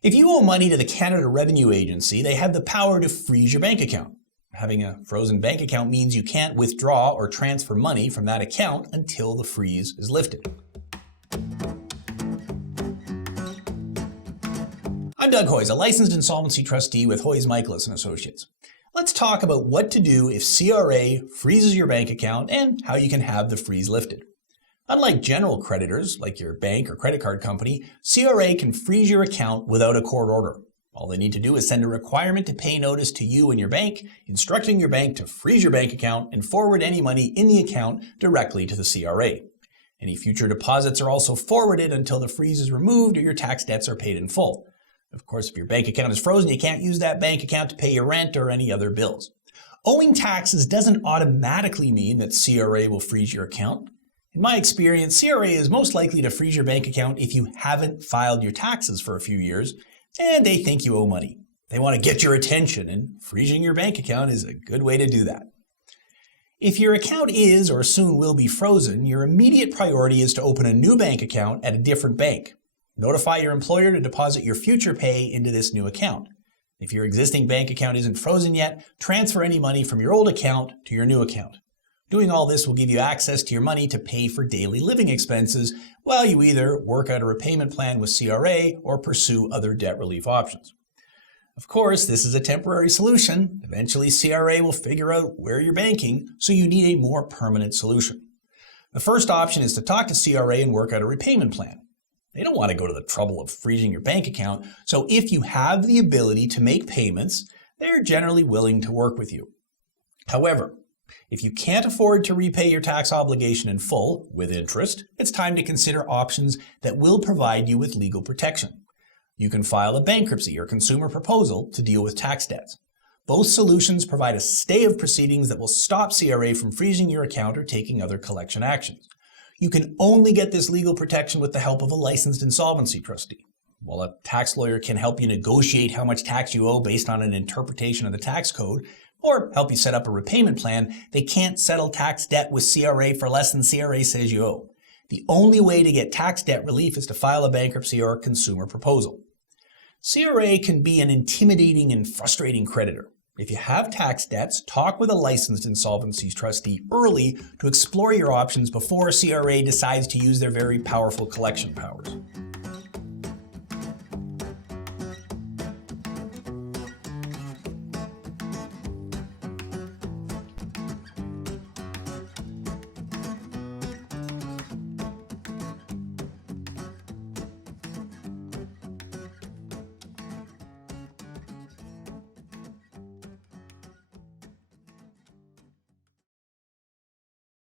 If you owe money to the Canada Revenue Agency, they have the power to freeze your bank account. Having a frozen bank account means you can't withdraw or transfer money from that account until the freeze is lifted. I'm Doug Hoyes, a licensed insolvency trustee with Hoyes Michaelis & Associates. Let's talk about what to do if CRA freezes your bank account and how you can have the freeze lifted. Unlike general creditors, like your bank or credit card company, CRA can freeze your account without a court order. All they need to do is send a requirement to pay notice to you and your bank, instructing your bank to freeze your bank account and forward any money in the account directly to the CRA. Any future deposits are also forwarded until the freeze is removed or your tax debts are paid in full. Of course, if your bank account is frozen, you can't use that bank account to pay your rent or any other bills. Owing taxes doesn't automatically mean that CRA will freeze your account. In my experience, CRA is most likely to freeze your bank account if you haven't filed your taxes for a few years and they think you owe money. They want to get your attention, and freezing your bank account is a good way to do that. If your account is or soon will be frozen, your immediate priority is to open a new bank account at a different bank. Notify your employer to deposit your future pay into this new account. If your existing bank account isn't frozen yet, transfer any money from your old account to your new account. Doing all this will give you access to your money to pay for daily living expenses while you either work out a repayment plan with CRA or pursue other debt relief options. Of course, this is a temporary solution. Eventually, CRA will figure out where you're banking, so you need a more permanent solution. The first option is to talk to CRA and work out a repayment plan. They don't want to go to the trouble of freezing your bank account, so if you have the ability to make payments, they're generally willing to work with you. However, if you can't afford to repay your tax obligation in full, with interest, it's time to consider options that will provide you with legal protection. You can file a bankruptcy or consumer proposal to deal with tax debts. Both solutions provide a stay of proceedings that will stop CRA from freezing your account or taking other collection actions. You can only get this legal protection with the help of a licensed insolvency trustee. While a tax lawyer can help you negotiate how much tax you owe based on an interpretation of the tax code, or help you set up a repayment plan, they can't settle tax debt with CRA for less than CRA says you owe. The only way to get tax debt relief is to file a bankruptcy or a consumer proposal. CRA can be an intimidating and frustrating creditor. If you have tax debts, talk with a licensed insolvency trustee early to explore your options before CRA decides to use their very powerful collection powers.